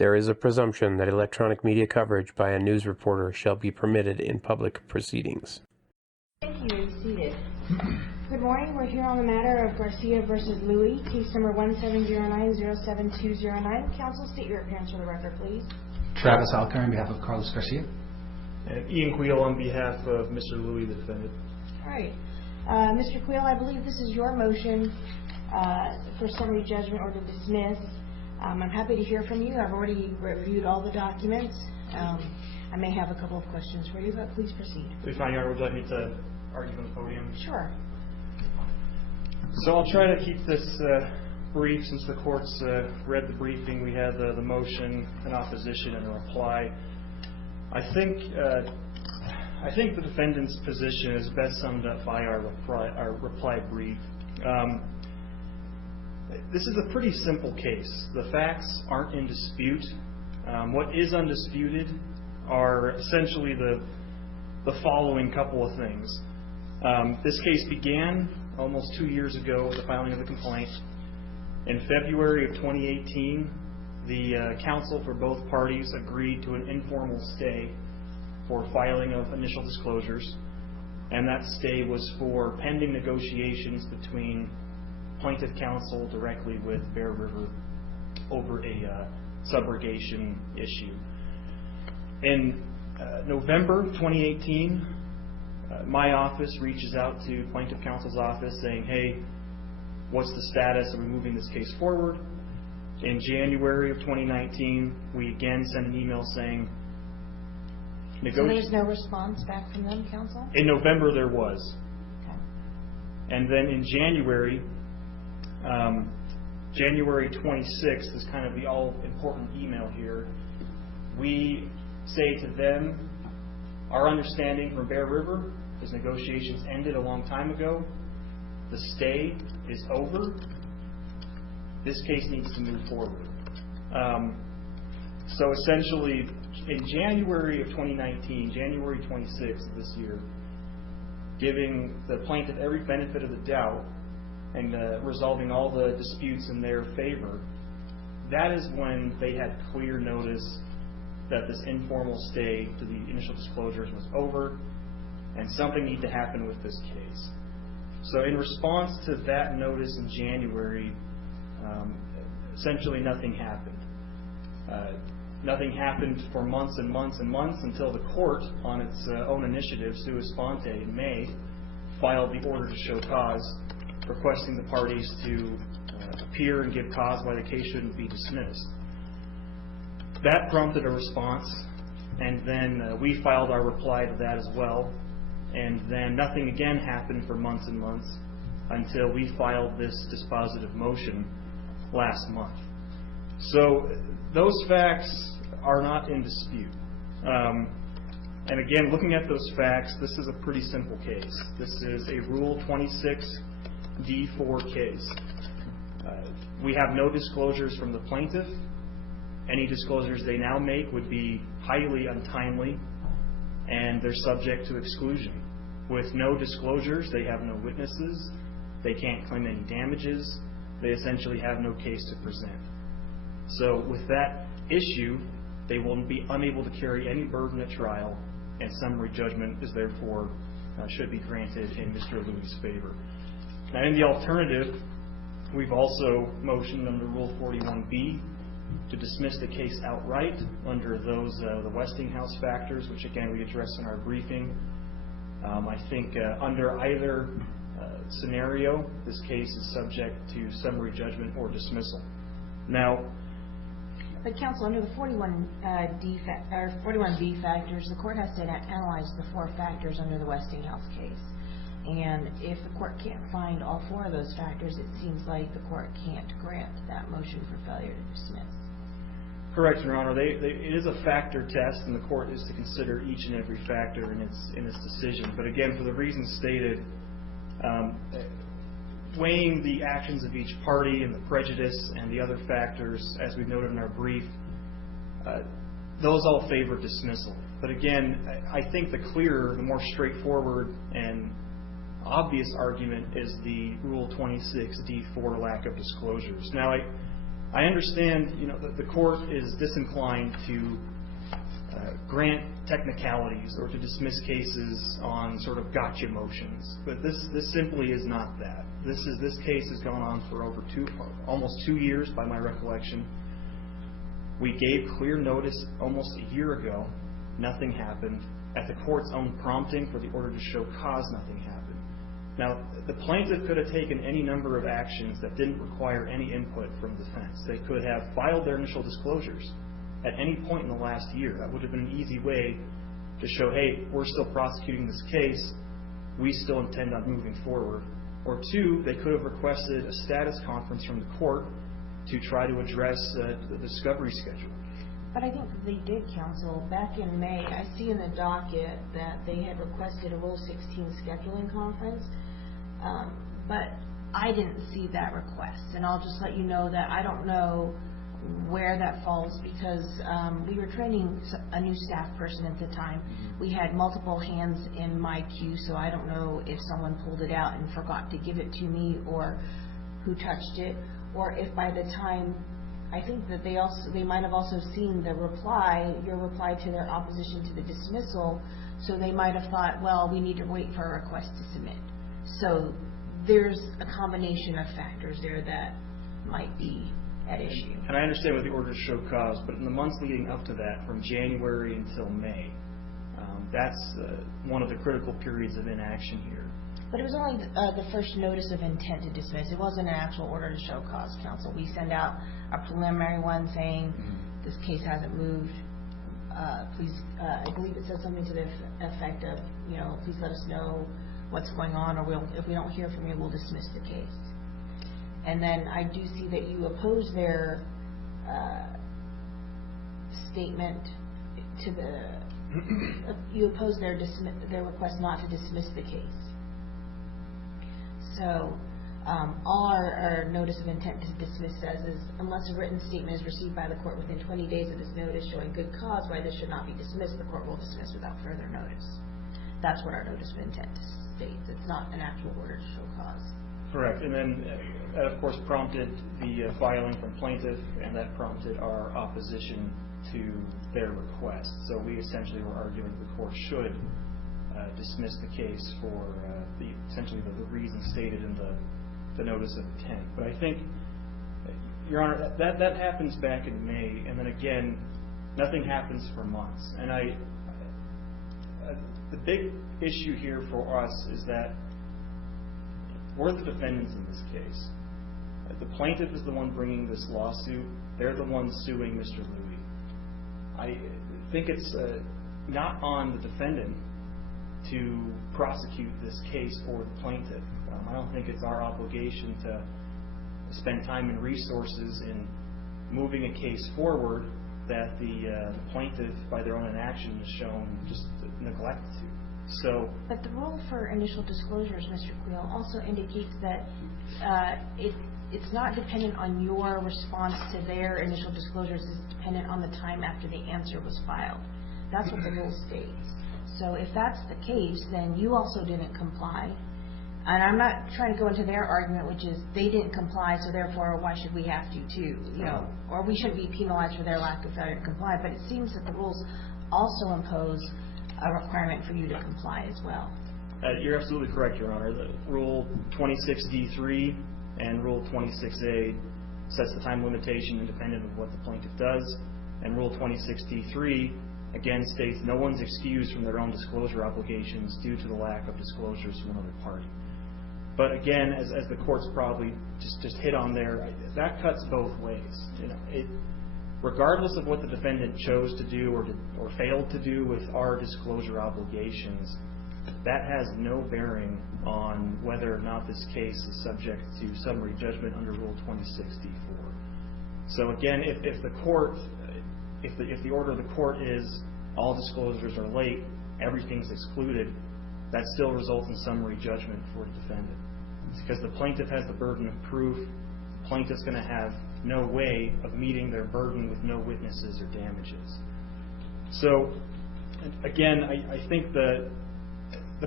There is a presumption that electronic media coverage by a news reporter shall be permitted in public proceedings. Thank you. Be seated. Good morning. We're here on the matter of Garcia versus Louis, case number 1709-07209. Counsel, state your appearance for the record, please. Travis Alcar on behalf of Carlos Garcia. And Ian Queel on behalf of Mr. Louis, the defendant. All right. Mr. Queel, I believe this is your motion for summary judgment or to dismiss. I'm happy to hear from you. I've already reviewed all the documents. I may have a couple of questions for you, but please proceed. Please, Your Honor, would you like me to argue from the podium? Sure. So I'll try to keep this brief since the court's read the briefing. We had the motion, an opposition, and a reply. I think the defendant's position is best summed up by our reply brief. This is a pretty simple case. The facts aren't in dispute. What is undisputed are essentially the following couple of things. This case began almost 2 years ago with the filing of the complaint. In February of 2018, the counsel for both parties agreed to an informal stay for filing of initial disclosures, and that stay was for pending negotiations between plaintiff counsel directly with Bear River over a subrogation issue. In November 2018, my office reaches out to plaintiff counsel's office saying, hey, what's the status? Are we moving this case forward? In January of 2019, we again sent an email saying, so there's no response back from them, counsel? In November there was. Okay. And then in January 26th is kind of the all-important email here. We say to them, our understanding from Bear River is negotiations ended a long time ago. The stay is over. This case needs to move forward. So essentially, in January of 2019, January 26th of this year, giving the plaintiff every benefit of the doubt and resolving all the disputes in their favor, that is when they had clear notice that this informal stay to the initial disclosures was over and something needed to happen with this case. So in response to that notice in January, essentially nothing happened. Nothing happened for months and months and months until the court, on its own initiative, sua sponte, in May, filed the order to show cause, requesting the parties to appear and give cause why the case shouldn't be dismissed. That prompted a response, and then we filed our reply to that as well, and then nothing again happened for months and months until we filed this dispositive motion last month. So those facts are not in dispute. And again, looking at those facts, this is a pretty simple case. This is a Rule 26D4 case. We have no disclosures from the plaintiff. Any disclosures they now make would be highly untimely, and they're subject to exclusion. With no disclosures, they have no witnesses. They can't claim any damages. They essentially have no case to present. So with that issue, they will be unable to carry any burden at trial, and summary judgment is therefore should be granted in Mr. Louis' favor. Now, in the alternative, we've also motioned under Rule 41B to dismiss the case outright under those the Westinghouse factors, which again we addressed in our briefing. I think under either scenario, this case is subject to summary judgment or dismissal. Now, but counsel, under the 41B factors, the court has to analyze the 4 factors under the Westinghouse case. And if the court can't find all 4 of those factors, it seems like the court can't grant that motion for failure to dismiss. Correct, Your Honor. It is a factor test, and the court is to consider each and every factor in its decision. But again, for the reasons stated, weighing the actions of each party and the prejudice and the other factors, as we've noted in our brief, those all favor dismissal. But again, I think the clearer, the more straightforward and obvious argument is the Rule 26D4 lack of disclosures. Now, I understand, that the court is disinclined to grant technicalities or to dismiss cases on sort of gotcha motions, but this simply is not that. This case has gone on for over almost 2 years by my recollection. We gave clear notice almost a year ago. Nothing happened. At the court's own prompting for the order to show cause, nothing happened. Now, the plaintiff could have taken any number of actions that didn't require any input from defense. They could have filed their initial disclosures at any point in the last year. That would have been an easy way to show, hey, we're still prosecuting this case. We still intend on moving forward. Or two, they could have requested a status conference from the court to try to address the discovery schedule. But I think that they did, counsel. Back in May, I see in the docket that they had requested a Rule 16 scheduling conference, but I didn't see that request. And I'll just let you know that I don't know where that falls because we were training a new staff person at the time. We had multiple hands in my queue, so I don't know if someone pulled it out and forgot to give it to me or who touched it, or if by the time, I think that they might have also seen the reply, your reply to their opposition to the dismissal, so they might have thought, well, we need to wait for a request to submit. So there's a combination of factors there that might be at issue. And I understand with the order to show cause, but in the months leading up to that, from January until May, that's one of the critical periods of inaction here. But it was only the first notice of intent to dismiss. It wasn't an actual order to show cause, counsel. We send out a preliminary one saying this case hasn't moved. Please, I believe it says something to the effect of, please let us know what's going on, or if we don't hear from you, we'll dismiss the case. And then I do see that you oppose their statement to you oppose their request not to dismiss the case. So all our notice of intent to dismiss says is, unless a written statement is received by the court within 20 days of this notice showing good cause why this should not be dismissed, the court will dismiss without further notice. That's what our notice of intent states. It's not an actual order to show cause. Correct. And then that, of course, prompted the filing from plaintiff, and that prompted our opposition to their request. So we essentially were arguing the court should dismiss the case for essentially the reason stated in the notice of intent. But I think, Your Honor, that happens back in May, and then again, nothing happens for months. And the big issue here for us is that we're the defendants in this case. The plaintiff is the one bringing this lawsuit. They're the ones suing Mr. Louie. I think it's not on the defendant to prosecute this case for the plaintiff. I don't think it's our obligation to spend time and resources in moving a case forward that the plaintiff, by their own inaction, has shown just neglect to. But the rule for initial disclosures, Mr. Queel, also indicates that it's not dependent on your response to their initial disclosures. It's dependent on the time after the answer was filed. That's what the rule states. So if that's the case, then you also didn't comply. And I'm not trying to go into their argument, which is they didn't comply, so therefore why should we have to too? Or we shouldn't be penalized for their lack of failure to comply. But it seems that the rules also impose a requirement for you to comply as well. You're absolutely correct, Your Honor. The Rule 26D3 and Rule 26A sets the time limitation independent of what the plaintiff does. And Rule 26D3 again states no one's excused from their own disclosure obligations due to the lack of disclosures from another party. But again, as the court's probably just hit on there, that cuts both ways. Regardless of what the defendant chose to do or failed to do with our disclosure obligations, that has no bearing on whether or not this case is subject to summary judgment under Rule 26D4. So again, if the order of the court is all disclosures are late, everything's excluded, that still results in summary judgment for the defendant. It's because the plaintiff has the burden of proof. The plaintiff's going to have no way of meeting their burden with no witnesses or damages. So again, I think the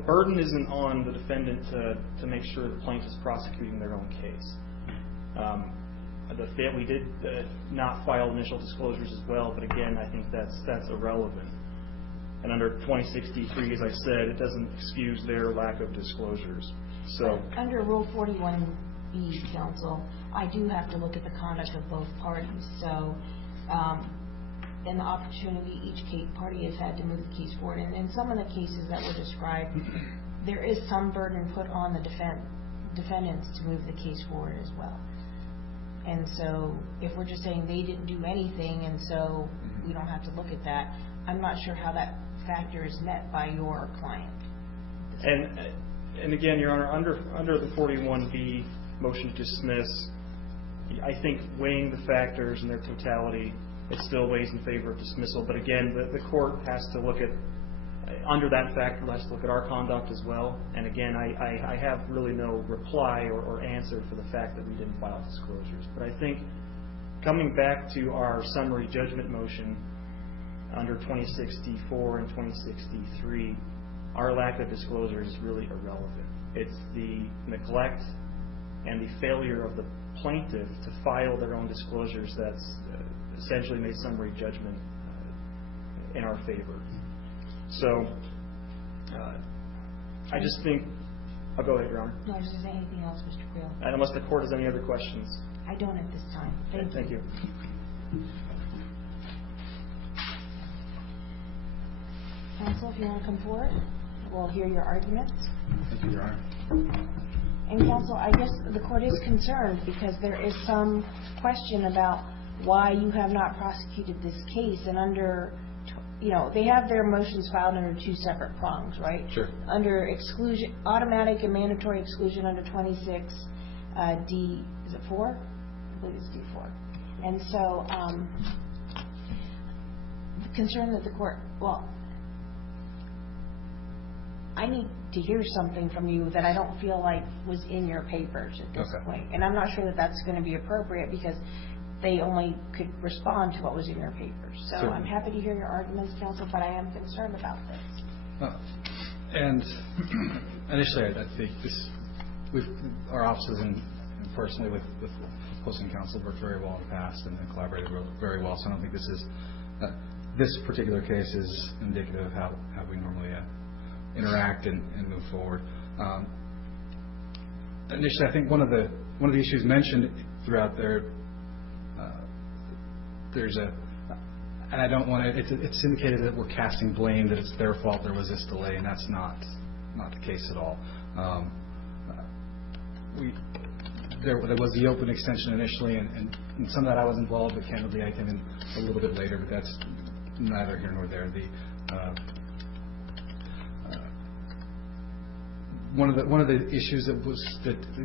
burden isn't on the defendant to make sure the plaintiff's prosecuting their own case. We did not file initial disclosures as well, but again, I think that's irrelevant. And under 2063, as I said, it doesn't excuse their lack of disclosures. So under Rule 41B, counsel, I do have to look at the conduct of both parties. So in the opportunity each party has had to move the case forward. And in some of the cases that were described, there is some burden put on the defendants to move the case forward as well. And so if we're just saying they didn't do anything and so we don't have to look at that, I'm not sure how that factor is met by your client. And again, Your Honor, under the 41B motion to dismiss, I think weighing the factors in their totality, it still weighs in favor of dismissal. But again, the court has to look at, under that factor, has to look at our conduct as well. And again, I have really no reply or answer for the fact that we didn't file disclosures. But I think coming back to our summary judgment motion under 2064 and 2063, our lack of disclosure is really irrelevant. It's the neglect and the failure of the plaintiff to file their own disclosures that's essentially made summary judgment in our favor. So I just think, I'll go ahead, Your Honor. No, is there anything else, Mr. Creel? Unless the court has any other questions. I don't at this time. Thank you. Counsel, if you want to come forward, we'll hear your arguments. Thank you, Your Honor. And counsel, I guess the court is concerned because there is some question about why you have not prosecuted this case. And under, they have their motions filed under two separate prongs, right? Sure. Under exclusion, automatic and mandatory exclusion under 26 D, is it 4? I believe it's D4. And so the concern that the court, I need to hear something from you that I don't feel like was in your papers at this point. And I'm not sure that that's going to be appropriate because they only could respond to what was in your papers. So I'm happy to hear your arguments, counsel, but I am concerned about this. And initially, I think our offices and personally with opposing counsel worked very well in the past and collaborated very well. So I don't think this particular case is indicative of how we normally interact and move forward. Initially, I think one of the issues mentioned throughout there's and I don't want to. It's indicated that we're casting blame, that it's their fault there was this delay, and that's not the case at all. There was the open extension initially, and some of that I was involved, but candidly I came in a little bit later. But that's neither here nor there. One of the issues that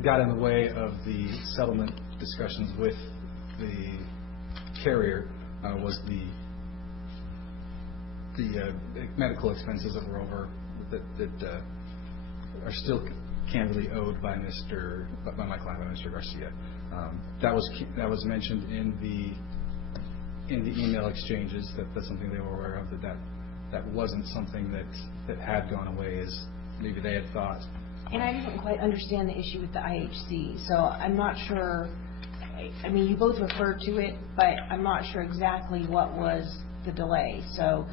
got in the way of the settlement discussions with the carrier was the medical expenses that were over that are still candidly owed by my client, by Mr. Garcia. That was mentioned in the email exchanges. That's something they were aware of. That wasn't something that had gone away as maybe they had thought. And I didn't quite understand the issue with the IHC, so I'm not sure. I mean, you both referred to it, but I'm not sure exactly what was the delay. So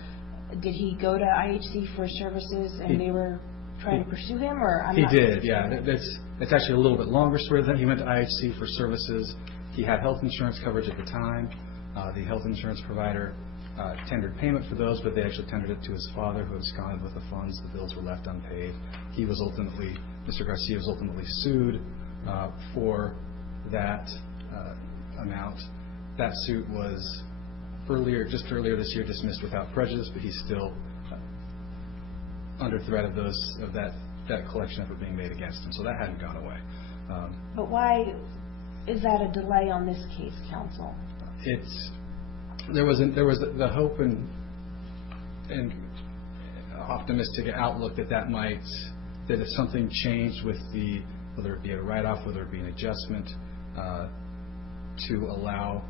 did he go to IHC for services and they were trying to pursue him, or he did? Yeah, it's actually a little bit longer story than that. He went to IHC for services. He had health insurance coverage at the time. The health insurance provider tendered payment for those, but they actually tendered it to his father, who absconded with the funds. The bills were left unpaid. Mr. Garcia was ultimately sued for that amount. That suit was just earlier this year dismissed without prejudice, but he's still under threat of that collection effort being made against him. So that hadn't gone away. But why is that a delay on this case, counsel? There was the hope and optimistic outlook that if something changed with whether it be a write-off, whether it be an adjustment, to allow,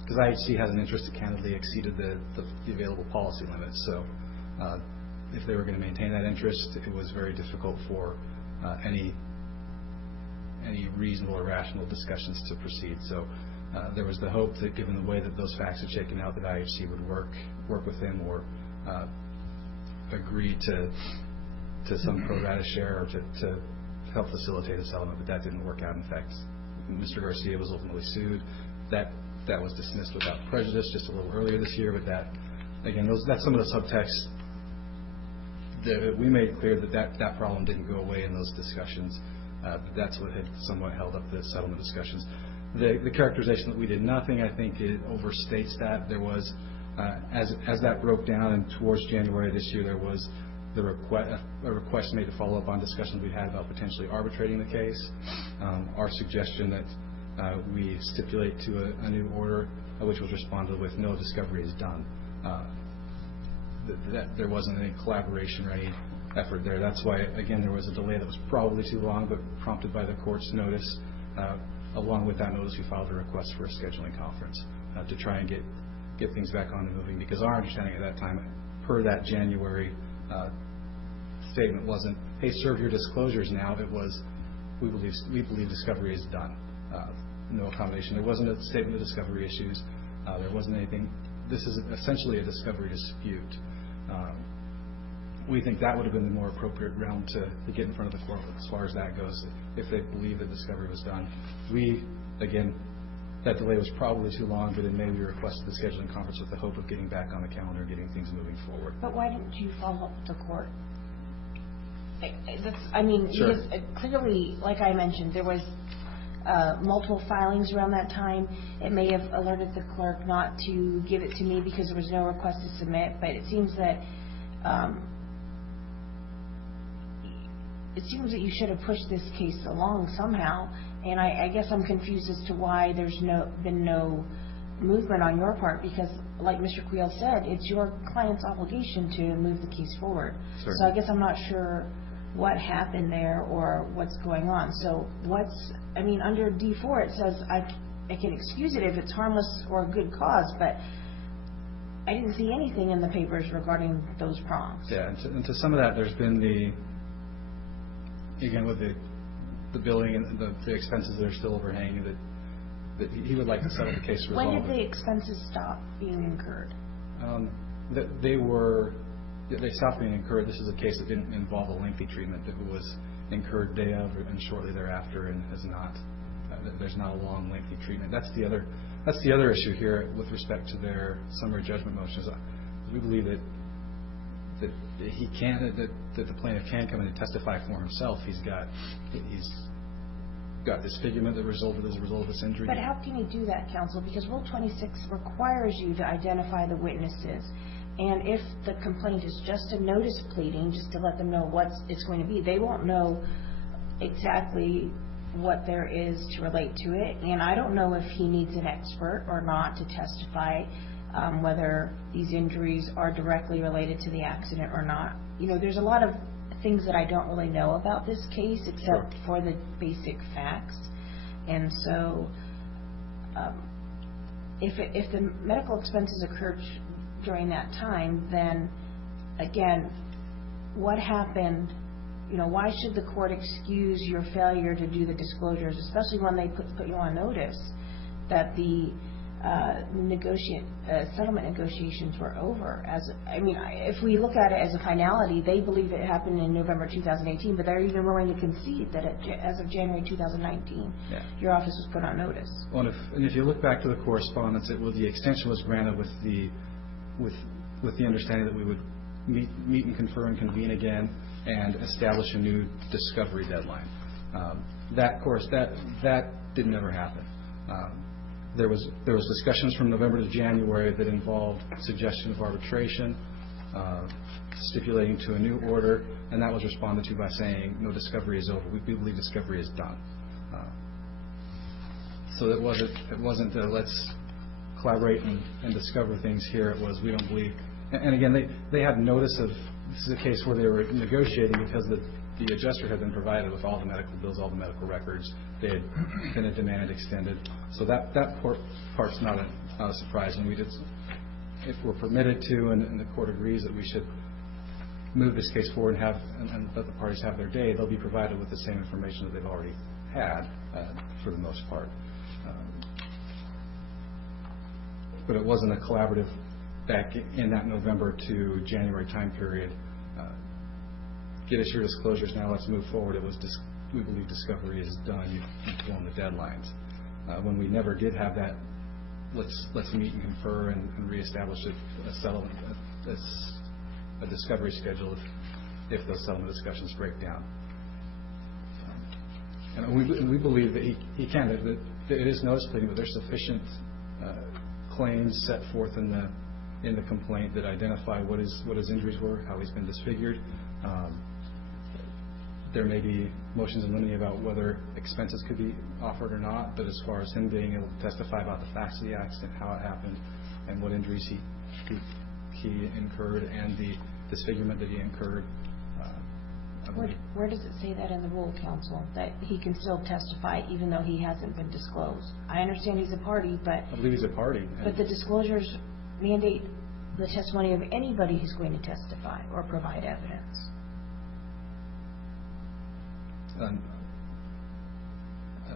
because IHC has an interest that candidly exceeded the available policy limits. So if they were going to maintain that interest, it was very difficult for any any reasonable or rational discussions to proceed. So there was the hope that, given the way that those facts had shaken out, that IHC would work with him or agree to some pro rata share or to help facilitate a settlement, but that didn't work out. In fact, Mr. Garcia was ultimately sued. That was dismissed without prejudice just a little earlier this year, but that's some of the subtext that we made clear that problem didn't go away in those discussions. But that's what had somewhat held up the settlement discussions. The characterization that we did nothing, I think, it overstates that. There was, as that broke down, and towards January this year, there was a request made to follow up on discussions we had about potentially arbitrating the case. Our suggestion that we stipulate to a new order, which was responded with, no discovery is done. That there wasn't any collaboration or any effort there. That's why, again, there was a delay that was probably too long, but prompted by the court's notice. Along with that notice, we filed a request for a scheduling conference to try and get things back on and moving, because our understanding at that time, per that January statement, wasn't, hey, serve your disclosures now. It was, we believe discovery is done. No accommodation. There wasn't a statement of discovery issues. There wasn't anything. This is essentially a discovery dispute. We think that would have been the more appropriate realm to get in front of the court as far as that goes, if they believe that discovery was done. Again, that delay was probably too long, but in May we requested the scheduling conference with the hope of getting back on the calendar and getting things moving forward. But why didn't you follow up with the court? Sure. Because clearly, like I mentioned, there was multiple filings around that time. It may have alerted the clerk not to give it to me because there was no request to submit, but it seems that you should have pushed this case along somehow, and I guess I'm confused as to why there's been no movement on your part, because like Mr. Creel said, it's your client's obligation to move the case forward. Certainly. So I guess I'm not sure what happened there or what's going on. So under D4 it says I can excuse it if it's harmless or a good cause, but I didn't see anything in the papers regarding those prongs. Yeah, and to some of that, there's been again, with the billing and the expenses that are still overhanging, that he would like to settle the case. When did the expenses stop being incurred? They stopped being incurred. This is a case that didn't involve a lengthy treatment. That was incurred day of and shortly thereafter, and has not. There's not a long, lengthy treatment. That's the other issue here with respect to their summary judgment motions. We believe that the plaintiff can come in and testify for himself. He's got disfigurement that resulted as a result of this injury. But how can you do that, counsel? Because Rule 26 requires you to identify the witnesses. And if the complaint is just a notice pleading, just to let them know what it's going to be, they won't know exactly what there is to relate to it. And I don't know if he needs an expert or not to testify whether these injuries are directly related to the accident or not. There's a lot of things that I don't really know about this case except for the basic facts. And so if the medical expenses occurred during that time, then again, what happened? Why should the court excuse your failure to do the disclosures, especially when they put you on notice that the settlement negotiations were over? If we look at it as a finality, they believe it happened in November 2018, but they're even willing to concede that as of January 2019, your office was put on notice. Well, and if you look back to the correspondence, the extension was granted with the understanding that we would meet and confer and convene again and establish a new discovery deadline. That didn't ever happen. There was discussions from November to January that involved suggestion of arbitration, stipulating to a new order, and that was responded to by saying no, discovery is over. We believe discovery is done. So it wasn't let's collaborate and discover things here. It was we don't believe. And again, they had notice of this is a case where they were negotiating because the adjuster had been provided with all the medical bills, all the medical records. They had been a demand extended. So that part's not a surprise. And if we're permitted to, and the court agrees that we should move this case forward and let the parties have their day, they'll be provided with the same information that they've already had for the most part. But it wasn't a collaborative back in that November to January time period. Get us your disclosures now, let's move forward. It was, we believe discovery is done, you've blown the deadlines. When we never did have that, let's meet and confer and reestablish a settlement, a discovery schedule if those settlement discussions break down. And we believe that he can. It is notice pleading, but there's sufficient claims set forth in the complaint that identify what his injuries were, how he's been disfigured. There may be motions in limine about whether expenses could be offered or not, but as far as him being able to testify about the facts of the accident, how it happened, and what injuries he incurred, and the disfigurement that he incurred. Where does it say that in the rule, counsel, that he can still testify even though he hasn't been disclosed? I understand he's a party, but I believe he's a party. But the disclosures mandate the testimony of anybody who's going to testify or provide evidence.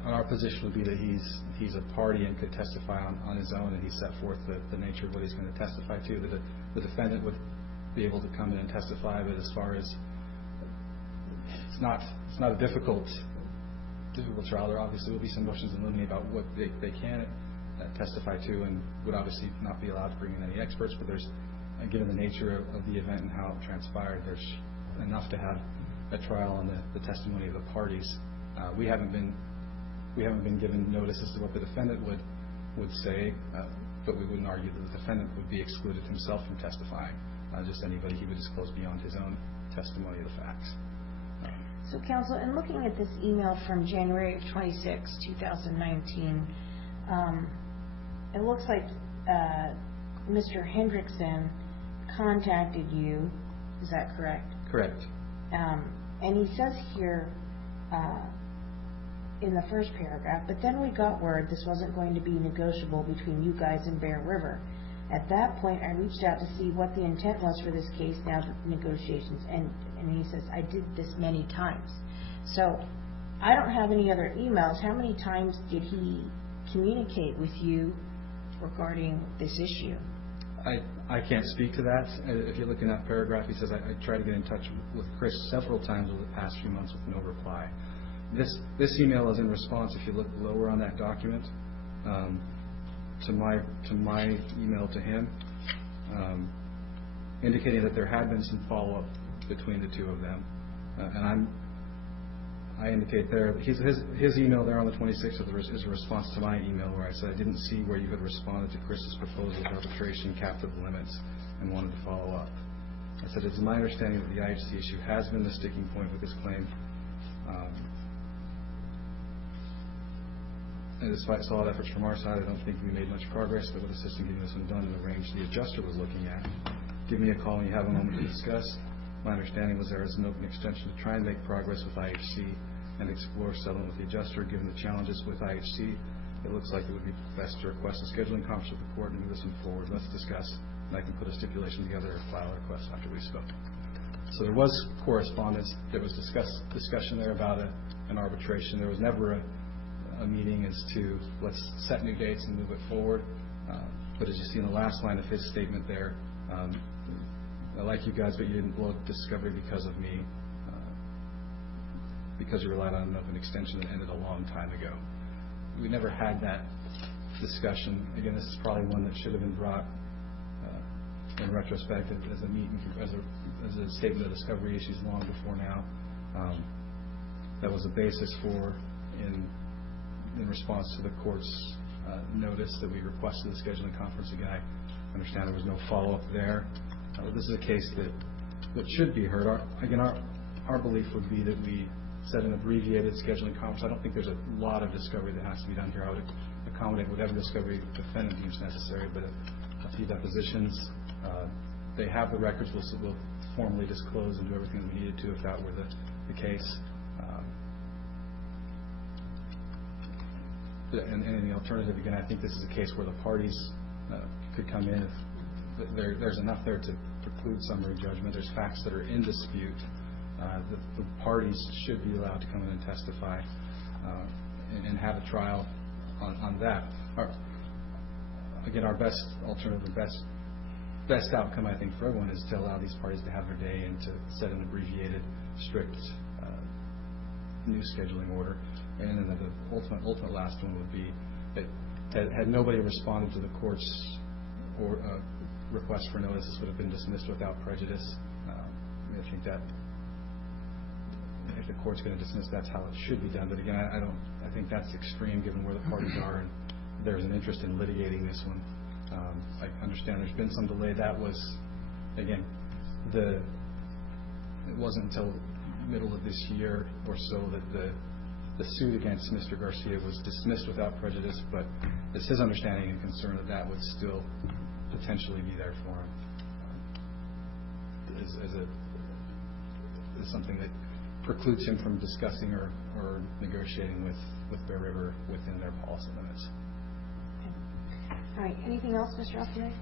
Our position would be that he's a party and could testify on his own, and he set forth the nature of what he's going to testify to. That the defendant would be able to come in and testify, but as far as it's not a difficult trial. There obviously will be some motions in limine about what they can testify to, and would obviously not be allowed to bring in any experts. But there's, given the nature of the event and how it transpired, there's enough to have a trial on the testimony of the parties. We haven't been given notice as to what the defendant would say, but we wouldn't argue that the defendant would be excluded himself from testifying. Just anybody he would disclose beyond his own testimony of the facts. So, counsel, in looking at this email from January of 26, 2019, it looks like Mr. Hendrickson contacted you. Is that correct? Correct. And he says here in the first paragraph, but then we got word this wasn't going to be negotiable between you guys and Bear River. At that point, I reached out to see what the intent was for this case now that negotiations ended. And he says, I did this many times. So I don't have any other emails. How many times did he communicate with you regarding this issue? I can't speak to that. If you look in that paragraph, he says, I tried to get in touch with Chris several times over the past few months with no reply. This email is in response, if you look lower on that document, to my email to him, indicating that there had been some follow-up between the two of them. And I indicate there, his email there on the 26th is a response to my email where I said I didn't see where you had responded to Chris's proposal of arbitration captive limits and wanted to follow up. I said, it's my understanding that the IHC issue has been the sticking point with this claim. And despite solid efforts from our side, I don't think we made much progress, but would assist in getting this one done in the range the adjuster was looking at. Give me a call when you have a moment to discuss. My understanding was there is an open extension to try and make progress with IHC and explore settlement with the adjuster. Given the challenges with IHC, it looks like it would be best to request a scheduling conference with the court and move this one forward. Let's discuss, and I can put a stipulation together or file a request after we spoke. So there was correspondence. There was discussion there about an arbitration. There was never a meeting as to let's set new dates and move it forward. But as you see in the last line of his statement there, I like you guys, but you didn't blow discovery because of me, because you relied on an open extension that ended a long time ago. We never had that discussion. Again, this is probably one that should have been brought in retrospect as a meeting, as a statement of discovery issues long before now. That was a basis for in response to the court's notice that we requested the scheduling conference. Again, I understand there was no follow-up there. This is a case that should be heard. Our belief would be that we set an abbreviated scheduling conference. I don't think there's a lot of discovery that has to be done here. I would accommodate whatever discovery the defendant deems necessary, but a few depositions, they have the records. We'll formally disclose and do everything that we needed to if that were the case. And in the alternative, again, I think this is a case where the parties could come in. There's enough there to preclude summary judgment. There's facts that are in dispute. The parties should be allowed to come in and testify. and have a trial on that. Again, our best alternative, best outcome, I think, for everyone is to allow these parties to have their day and to set an abbreviated, strict new scheduling order. And then the ultimate last one would be that had nobody responded to the court's request for notice, this would have been dismissed without prejudice. I think that if the court's going to dismiss, that's how it should be done. But again, I think that's extreme given where the parties are, and there's an interest in litigating this one. I understand there's been some delay. That was, again, it wasn't until middle of this year or so that the suit against Mr. Garcia was dismissed without prejudice, but it's his understanding and concern that would still potentially be there for him as something that precludes him from discussing or negotiating with Bear River within their policy limits. All right. Anything else, Mr. Alfieri?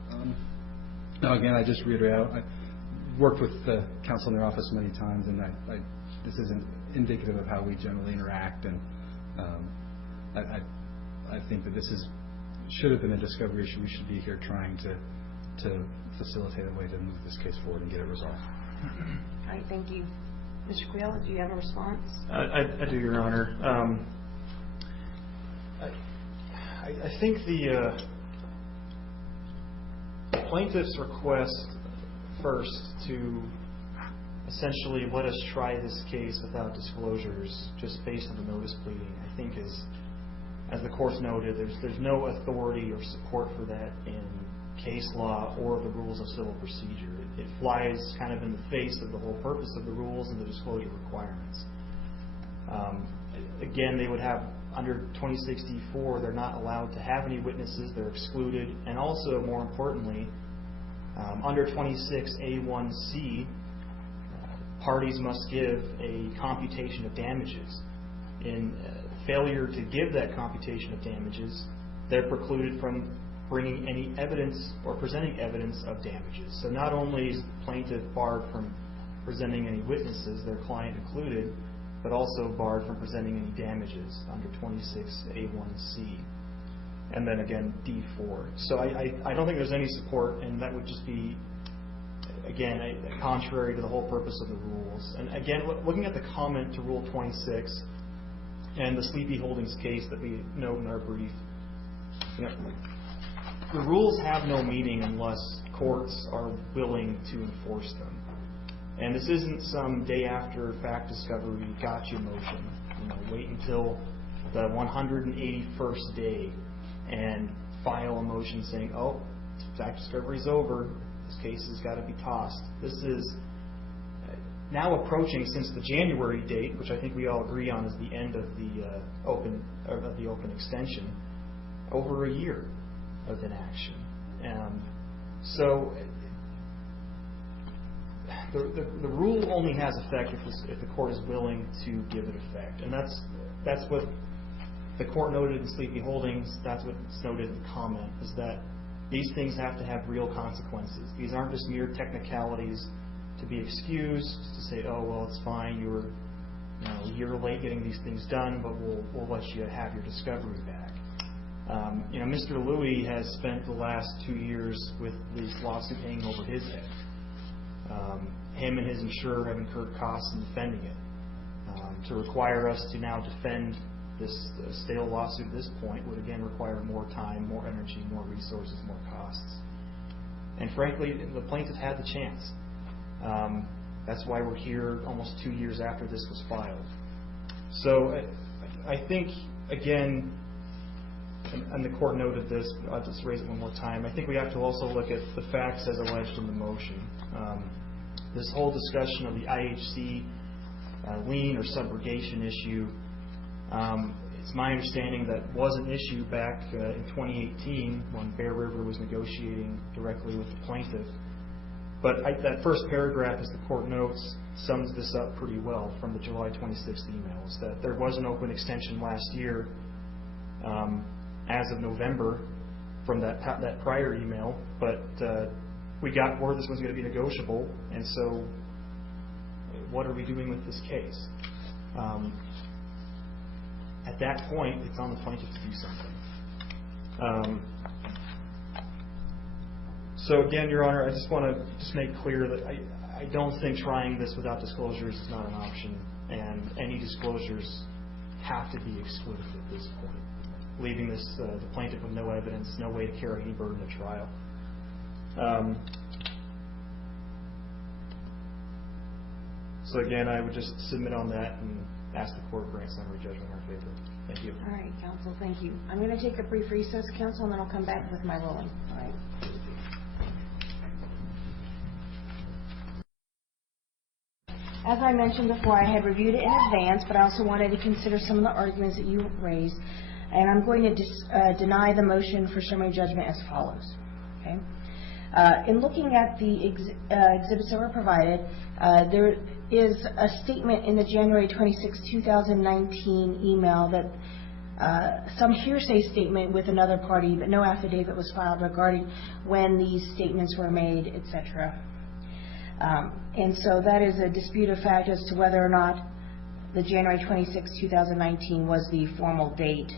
No, again, I just reiterate, I worked with the counsel in their office many times, and this isn't indicative of how we generally interact, and I think that should have been a discovery issue. We should be here trying to facilitate a way to move this case forward and get it resolved. All right. Thank you. Mr. Quayle, do you have a response? I do, Your Honor. I think the plaintiff's request first to essentially let us try this case without disclosures just based on the notice pleading, I think is, as the court noted, there's no authority or support for that in case law or the rules of civil procedure. It flies kind of in the face of the whole purpose of the rules and the disclosure requirements. Again, they would have, under 26D4, they're not allowed to have any witnesses, they're excluded, and also, more importantly, under 26A1C, parties must give a computation of damages. In failure to give that computation of damages, they're precluded from bringing any evidence or presenting evidence of damages. So not only is the plaintiff barred from presenting any witnesses, their client included, but also barred from presenting any damages under 26A1C. And then again, D4. So I don't think there's any support, and that would just be, again, contrary to the whole purpose of the rules. And again, looking at the comment to Rule 26 and the Sleepy Holdings case that we note in our brief, the rules have no meaning unless courts are willing to enforce them. And this isn't some day after fact discovery gotcha motion. Wait until the 181st day and file a motion saying, oh, fact discovery's over, this case has got to be tossed. This is now approaching, since the January date, which I think we all agree on is the end of the open extension, over a year of inaction. So the rule only has effect if the court is willing to give it effect, and that's what the court noted in Sleepy Holdings. That's what's noted in the comment, is that these things have to have real consequences. These aren't just mere technicalities to be excused, to say, oh well, it's fine, you were a year late getting these things done, but we'll let you have your discovery back. Mr. Louie has spent the last 2 years with this lawsuit hanging over his head. Him and his insurer have incurred costs in defending it. To require us to now defend this stale lawsuit at this point would again require more time, more energy, more resources, more costs. And frankly, the plaintiff had the chance. That's why we're here almost 2 years after this was filed. So I think, again, and the court noted this, I'll just raise it one more time, I think we have to also look at the facts as alleged in the motion. This whole discussion of the IHC lien or subrogation issue, it's my understanding that was an issue back in 2018 when Bear River was negotiating directly with the plaintiff. But that first paragraph, as the court notes, sums this up pretty well from the July 26th emails, that there was an open extension last year as of November from that prior email, but we got word this was going to be negotiable, and so what are we doing with this case? at that point, it's on the plaintiff to do something. So again, Your Honor, I just want to make clear that I don't think trying this without disclosures is not an option, and any disclosures have to be excluded at this point, leaving the plaintiff with no evidence, no way to carry any burden at trial. So again, I would just submit on that and ask the court to grant summary judgment in our favor. Thank you. All right, counsel, thank you. I'm going to take a brief recess, counsel, and then I'll come back with my ruling. All right. As I mentioned before, I had reviewed it in advance, but I also wanted to consider some of the arguments that you raised, and I'm going to deny the motion for summary judgment as follows. Okay. In looking at the exhibits that were provided, there is a statement in the January 26, 2019 email that some hearsay statement with another party, but no affidavit was filed regarding when these statements were made, etc. And so that is a dispute of fact as to whether or not the January 26, 2019 was the formal date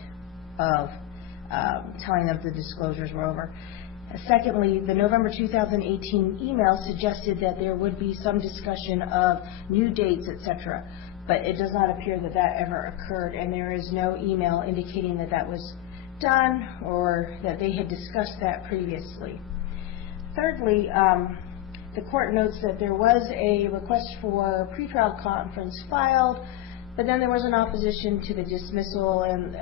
of telling them the disclosures were over. Secondly, the November 2018 email suggested that there would be some discussion of new dates, etc., but it does not appear that that ever occurred, and there is no email indicating that that was done or that they had discussed that previously. Thirdly, the court notes that there was a request for a pretrial conference filed, but then there was an opposition to the dismissal and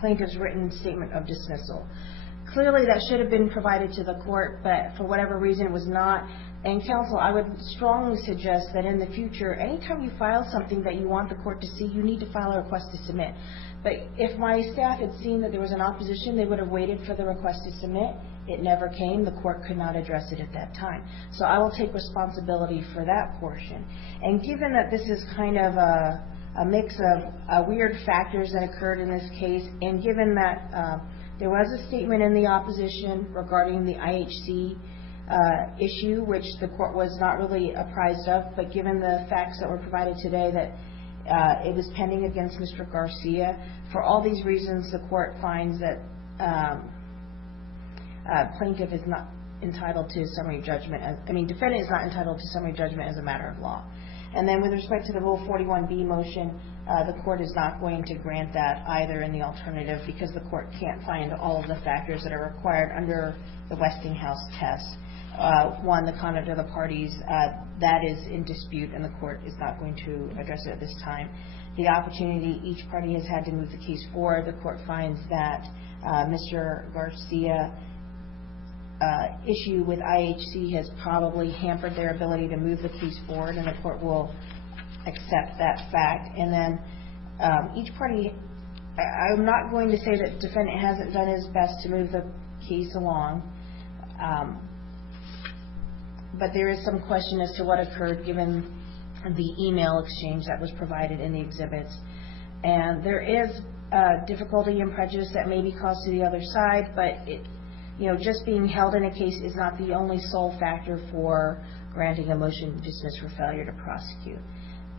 plaintiff's written statement of dismissal. Clearly, that should have been provided to the court, but for whatever reason, it was not. And counsel, I would strongly suggest that in the future, anytime you file something that you want the court to see, you need to file a request to submit. But if my staff had seen that there was an opposition, they would have waited for the request to submit. It never came. The court could not address it at that time. So I will take responsibility for that portion. And given that this is kind of a mix of weird factors that occurred in this case, and given that there was a statement in the opposition regarding the IHC issue, which the court was not really apprised of, but given the facts that were provided today that it was pending against Mr. Garcia, for all these reasons, the court finds that plaintiff is not entitled to summary judgment. Defendant is not entitled to summary judgment as a matter of law. And then with respect to the Rule 41B motion, the court is not going to grant that either in the alternative because the court can't find all of the factors that are required under the Westinghouse test. One, the conduct of the parties, that is in dispute and the court is not going to address it at this time. The opportunity each party has had to move the case forward, the court finds that Mr. Garcia issue with IHC has probably hampered their ability to move the case forward, and the court will accept that fact. And then each party, I'm not going to say that defendant hasn't done his best to move the case along, but there is some question as to what occurred given the email exchange that was provided in the exhibits. And there is difficulty and prejudice that may be caused to the other side, but just being held in a case is not the only sole factor for granting a motion to dismiss for failure to prosecute.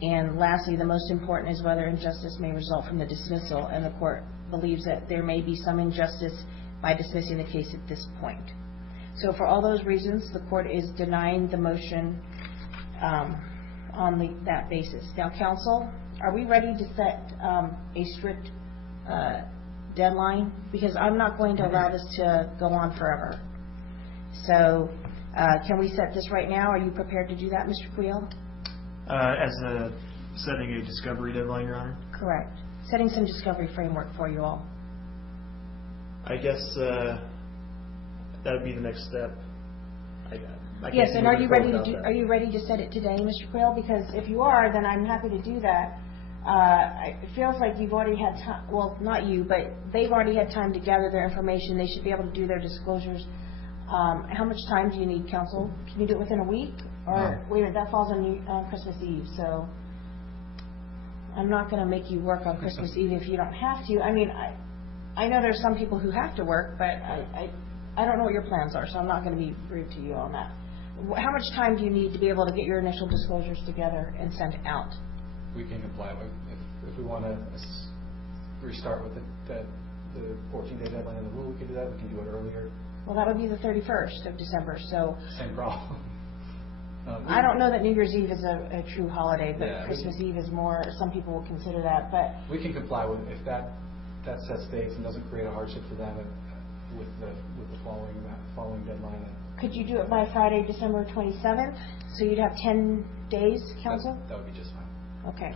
And lastly, the most important is whether injustice may result from the dismissal, and the court believes that there may be some injustice by dismissing the case at this point. So for all those reasons, the court is denying the motion on that basis. Now, counsel, are we ready to set a strict deadline? Because I'm not going to allow this to go on forever. So can we set this right now? Are you prepared to do that, Mr. Creel? Setting a discovery deadline, Your Honor? Correct. Setting some discovery framework for you all. I guess that would be the next step. Yes, and are you ready to set it today, Mr. Creel? Because if you are, then I'm happy to do that. It feels like you've already had time, well, not you, but they've already had time to gather their information. They should be able to do their disclosures. How much time do you need, counsel? Can you do it within a week? Or, wait a minute, that falls on Christmas Eve, so I'm not going to make you work on Christmas Eve if you don't have to. I know there's some people who have to work, but I don't know what your plans are, so I'm not going to be rude to you on that. How much time do you need to be able to get your initial disclosures together and send out? We can comply with, if we want to restart with the 14-day deadline in the rule, we can do that. We can do it earlier. Well, that would be the 31st of December, so Same problem. I don't know that New Year's Eve is a true holiday, but Yeah, Christmas Eve is more, some people will consider that, but We can comply with, if that sets dates and doesn't create a hardship for them with the following deadline. could you do it by Friday, December 27th? So you'd have 10 days, council? That would be just fine. Okay.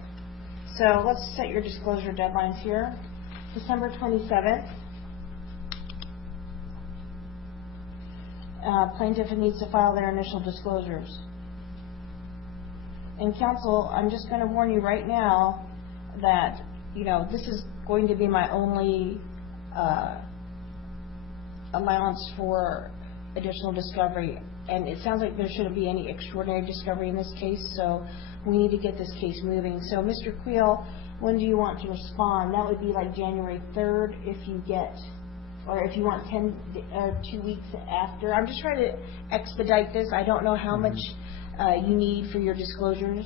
So let's set your disclosure deadlines here. December 27th. Plaintiff needs to file their initial disclosures. And counsel, I'm just going to warn you right now that, this is going to be my only allowance for additional discovery. And it sounds like there shouldn't be any extraordinary discovery in this case, so we need to get this case moving. So, Mr. Queel, when do you want to respond? That would be like January 3rd if you get, or if you want 2 weeks after. I'm just trying to expedite this. I don't know how much you need for your disclosures.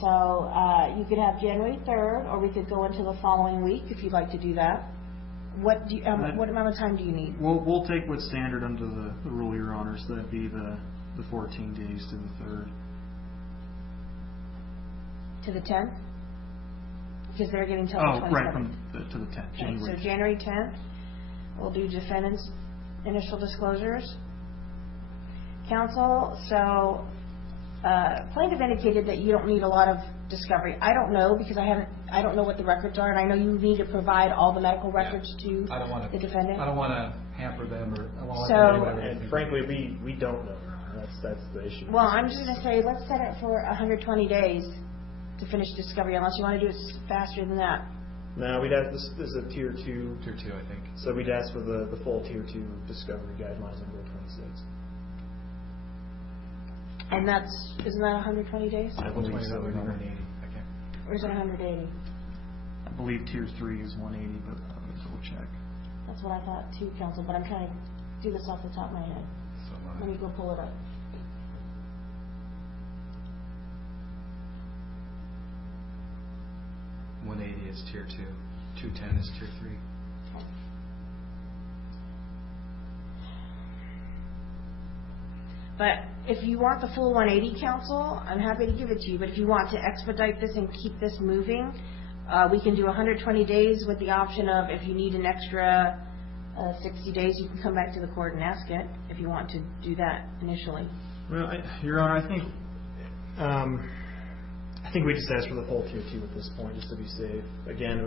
So you could have January 3rd, or we could go into the following week if you'd like to do that. What amount of time do you need? We'll take what's standard under the rule, Your Honor, so that'd be the 14 days to the 3rd. To the 10th? Because they're getting till the 27th. Right, to the 10th, Okay, January. so January 10th, we'll do defendant's initial disclosures. Counsel, so plaintiff indicated that you don't need a lot of discovery. I don't know, because I don't know what the records are, and I know you need to provide all the medical records to the defendant. I don't want to hamper them, or I want to So- let them do whatever they And think. frankly, we don't know. That's the issue. Well, I'm just going to say, let's set it for 120 days to finish discovery, unless you want to do it faster than that. No, we'd have, this is a tier 2. Tier 2, I think. So we'd ask for the full tier 2 discovery guidelines in Rule 26. And isn't that 120 days? I believe so. 180. I can't. Or is it 180? I believe Tier 3 is 180, but I'll double check. That's what I thought too, counsel, but I'm trying to do this off the top of my head. So, Let me go pull it up. uh, 180 is tier 2. 210 is tier 3. But if you want the full 180, counsel, I'm happy to give it to you. But if you want to expedite this and keep this moving, we can do 120 days with the option of, if you need an extra 60 days, you can come back to the court and ask it if you want to do that initially. Well, Your Honor, I think we just ask for the full tier 2 at this point, just to be safe. Again,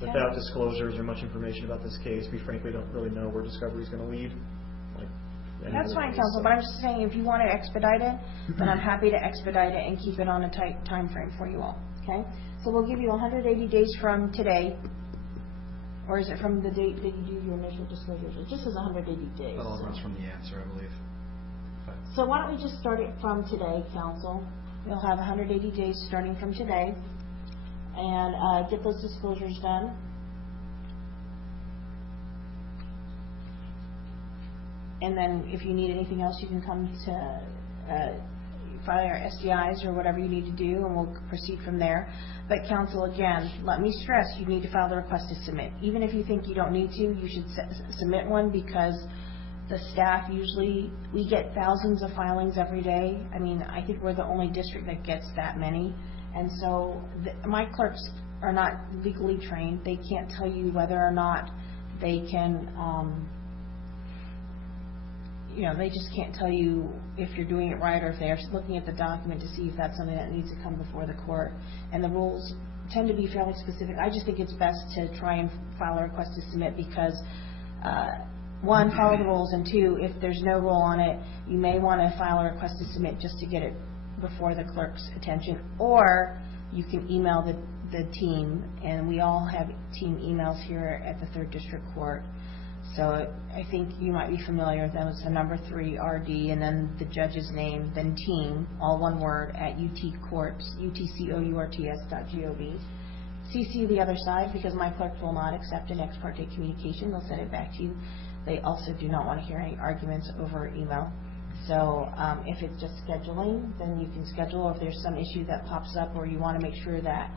without disclosures or much information about this case, we frankly don't really know where discovery is going to lead. That's fine, counsel, but I'm just saying, if you want to expedite it, then I'm happy to expedite it and keep it on a tight time frame for you all, okay? So we'll give you 180 days from today, or is it from the date that you do your initial disclosures? It just says 180 days. That all so. runs from the answer, I believe. So why don't we just start it from today, counsel? You'll have 180 days starting from today, and get those disclosures done. And then if you need anything else, you can come to file your SDIs or whatever you need to do, and we'll proceed from there. But counsel, again, let me stress, you need to file the request to submit. Even if you think you don't need to, you should submit one, because the staff usually, we get thousands of filings every day. I mean, I think we're the only district that gets that many. And so my clerks are not legally trained. They can't tell you whether or not they can, they just can't tell you if you're doing it right, or if they're looking at the document to see if that's something that needs to come before the court. And the rules tend to be fairly specific. I just think it's best to try and file a request to submit, because one, follow the rules, and two, if there's no rule on it, you may want to file a request to submit just to get it before the clerk's attention, or you can email the team, and we all have team emails here at the 3rd District Court. So I think you might be familiar with them. It's the number 3 RD, and then the judge's name, then team, all one word, at utcourts.gov. CC the other side, because my clerks will not accept an ex parte communication. They'll send it back to you. They also do not want to hear any arguments over email. So if it's just scheduling, then you can schedule. Or if there's some issue that pops up, or you want to make sure that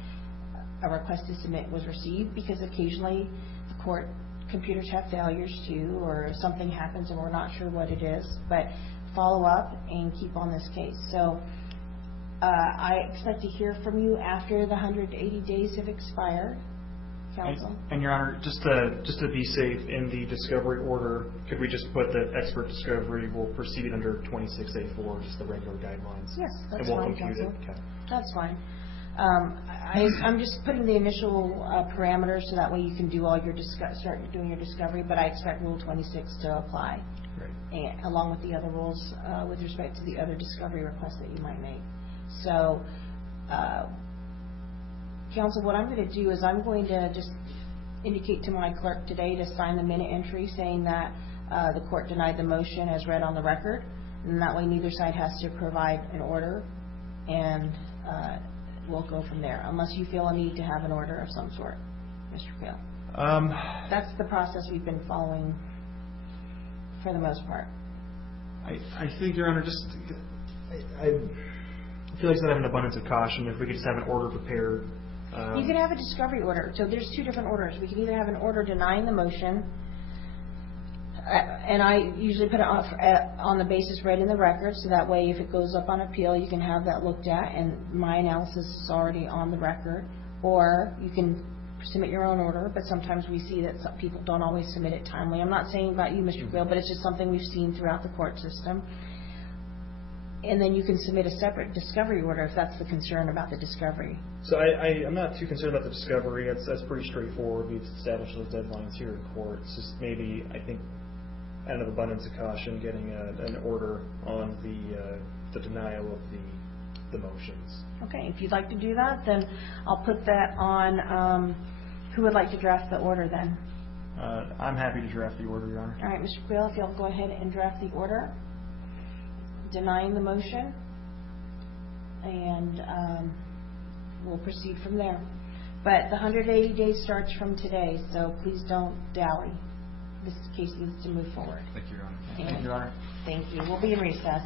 a request to submit was received, because occasionally the court computers have failures too, or something happens and we're not sure what it is, but follow up and keep on this case. So I expect to hear from you after the 180 days have expired, counsel. And Your Honor, just to be safe, in the discovery order, could we just put that expert discovery will proceed under 26A4, just the regular guidelines? Yes, that's And we'll fine, compute counsel. it. Okay. That's fine. I'm just putting the initial parameters so that way you can do all your start doing your discovery, but I expect Rule 26 to apply, Great. and, along with the other rules with respect to the other discovery requests that you might make. So, counsel, what I'm going to do is I'm going to just indicate to my clerk today to sign the minute entry saying that the court denied the motion as read on the record, and that way neither side has to provide an order, and we'll go from there, unless you feel a need to have an order of some sort, Mr. Creel. That's the process we've been following for the most part. I think, Your Honor, I feel like I have an abundance of caution if we could just have an order prepared. You can have a discovery order. So there's two different orders. We can either have an order denying the motion, and I usually put it on the basis read in the record, so that way if it goes up on appeal, you can have that looked at, and my analysis is already on the record. Or you can submit your own order, but sometimes we see that some people don't always submit it timely. I'm not saying about you, Mr. Creel, but it's just something we've seen throughout the court system. And then you can submit a separate discovery order if that's the concern about the discovery. So I'm not too concerned about the discovery. That's pretty straightforward. We've established those deadlines here in court. It's just maybe, I think, out of abundance of caution, getting an order on the denial of the motions. Okay, if you'd like to do that, then I'll put that on. Who would like to draft the order then? I'm happy to draft the order, Your Honor. All right, Mr. Creel, if you'll go ahead and draft the order denying the motion, and we'll proceed from there. But the 180 days starts from today, so please don't dally. This case needs to move forward. Thank you, Your Honor. And Thank you, Your Honor. thank you. We'll be in recess.